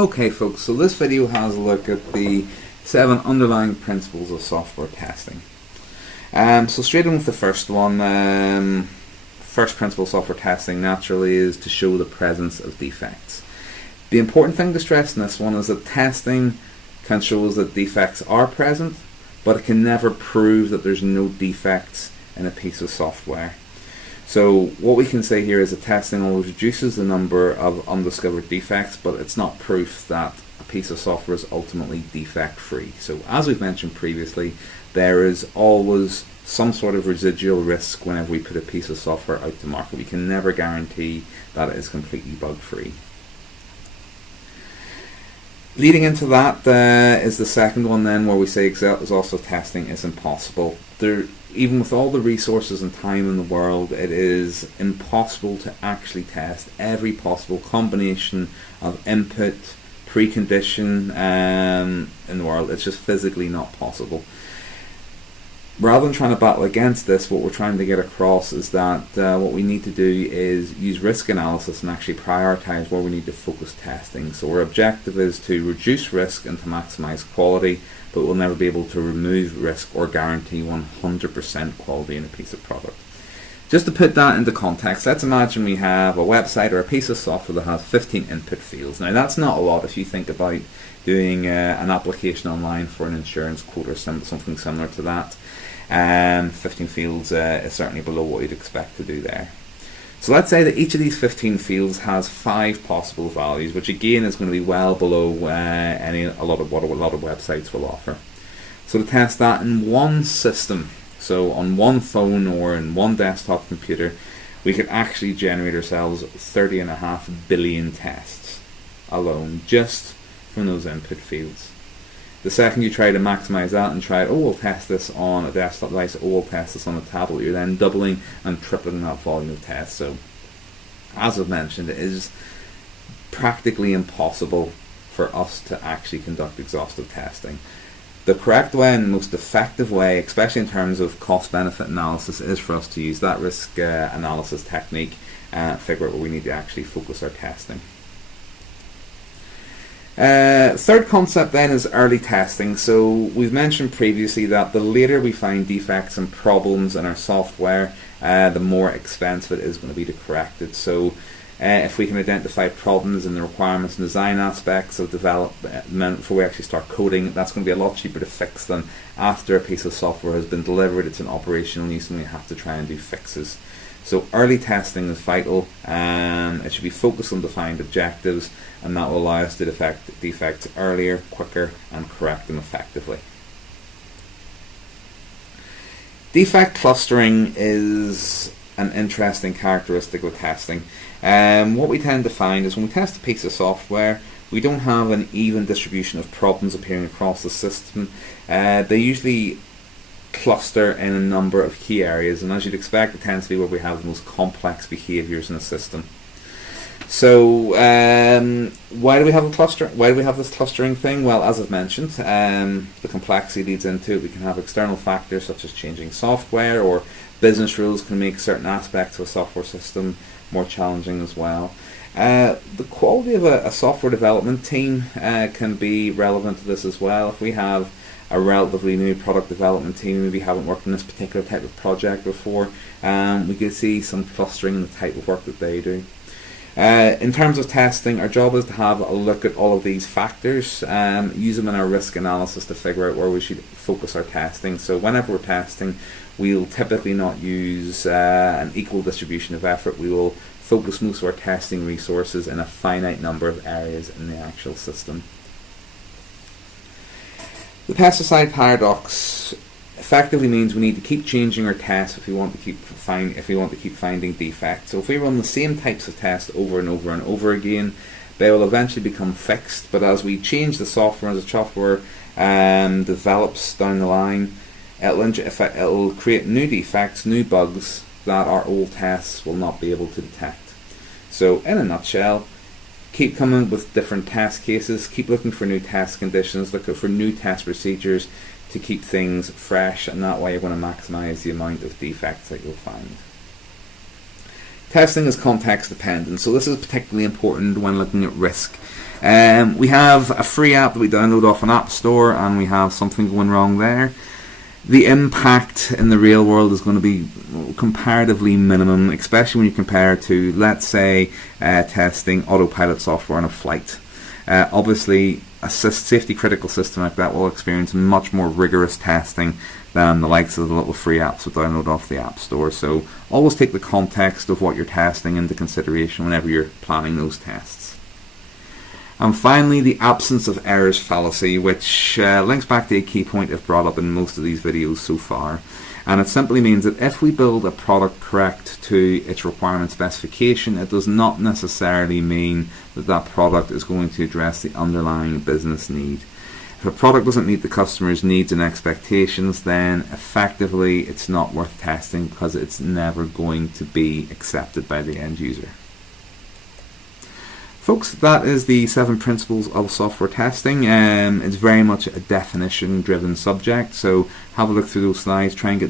Okay folks, so this video has a look at the 7 underlying principles of software testing. So straight in with the first one, first principle of software testing naturally is to show the presence of defects. The important thing to stress in this one is that testing can show us that defects are present, but it can never prove that there's no defects in a piece of software. So what we can say here is that testing always reduces the number of undiscovered defects, but it's not proof that a piece of software is ultimately defect free. So as we've mentioned previously, there is always some sort of residual risk whenever we put a piece of software out to market. We can never guarantee that it is completely bug free. Leading into that is the second one then, where we say exhaustive testing is impossible. Even with all the resources and time in the world, it is impossible to actually test every possible combination of input, precondition in the world. It's just physically not possible. Rather than trying to battle against this, what we're trying to get across is that what we need to do is use risk analysis and actually prioritize where we need to focus testing. So our objective is to reduce risk and to maximize quality, but we'll never be able to remove risk or guarantee 100% quality in a piece of product. Just to put that into context, let's imagine we have a website or a piece of software that has 15 input fields. Now that's not a lot if you think about doing an application online for an insurance quote or something similar to that. 15 fields is certainly below what you'd expect to do there. So let's say that each of these 15 fields has 5 possible values, which again is going to be well below what a lot of websites will offer. So to test that in one system, so on one phone or in one desktop computer, we could actually generate ourselves 30.5 billion tests alone, just from those input fields. The second you try to maximize that and try, we'll test this on a desktop device, we'll test this on a tablet, you're then doubling and tripling that volume of tests. So, as I've mentioned, it is practically impossible for us to actually conduct exhaustive testing. The correct way and most effective way, especially in terms of cost-benefit analysis, is for us to use that risk analysis technique and figure out where we need to actually focus our testing. Third concept then is early testing. So we've mentioned previously that the later we find defects and problems in our software, the more expensive it is going to be to correct it. So if we can identify problems in the requirements and design aspects of development before we actually start coding, that's going to be a lot cheaper to fix than after a piece of software has been delivered, it's in operational use and we have to try and do fixes. So early testing is vital. It should be focused on defined objectives, and that will allow us to detect defects earlier, quicker, and correct them effectively. Defect clustering is an interesting characteristic of testing. What we tend to find is when we test a piece of software, we don't have an even distribution of problems appearing across the system. They usually cluster in a number of key areas, and as you'd expect, it tends to be where we have the most complex behaviors in a system. So why do we have this clustering thing? Well, as I've mentioned, the complexity leads into it. We can have external factors such as changing software, or business rules can make certain aspects of a software system more challenging as well. The quality of a software development team can be relevant to this as well. If we have a relatively new product development team, maybe haven't worked on this particular type of project before, we can see some clustering in the type of work that they do. In terms of testing, our job is to have a look at all of these factors, use them in our risk analysis to figure out where we should focus our testing. So whenever we're testing, we'll typically not use an equal distribution of effort. We will focus most of our testing resources in a finite number of areas in the actual system. The pesticide paradox effectively means we need to keep changing our tests if we want to keep finding defects. So if we run the same types of tests over and over and over again, they will eventually become fixed. But as we change the software, as the software develops down the line, it'll create new defects, new bugs that our old tests will not be able to detect. So in a nutshell, keep coming with different test cases, keep looking for new test conditions, look for new test procedures to keep things fresh, and that way you're going to maximize the amount of defects that you'll find. Testing is context dependent, so this is particularly important when looking at risk. We have a free app that we download off an app store, and we have something going wrong there. The impact in the real world is going to be comparatively minimum, especially when you compare to, let's say, testing autopilot software on a flight. Obviously, a safety critical system like that will experience much more rigorous testing than the likes of the little free apps we download off the App Store. So always take the context of what you're testing into consideration whenever you're planning those tests. And finally, the absence of errors fallacy, which links back to a key point I've brought up in most of these videos so far. And it simply means that if we build a product correct to its requirement specification, it does not necessarily mean that that product is going to address the underlying business need. If a product doesn't meet the customer's needs and expectations, then effectively it's not worth testing because it's never going to be accepted by the end user. Folks, that is the 7 principles of software testing. It's very much a definition driven subject, so have a look through those slides, try and get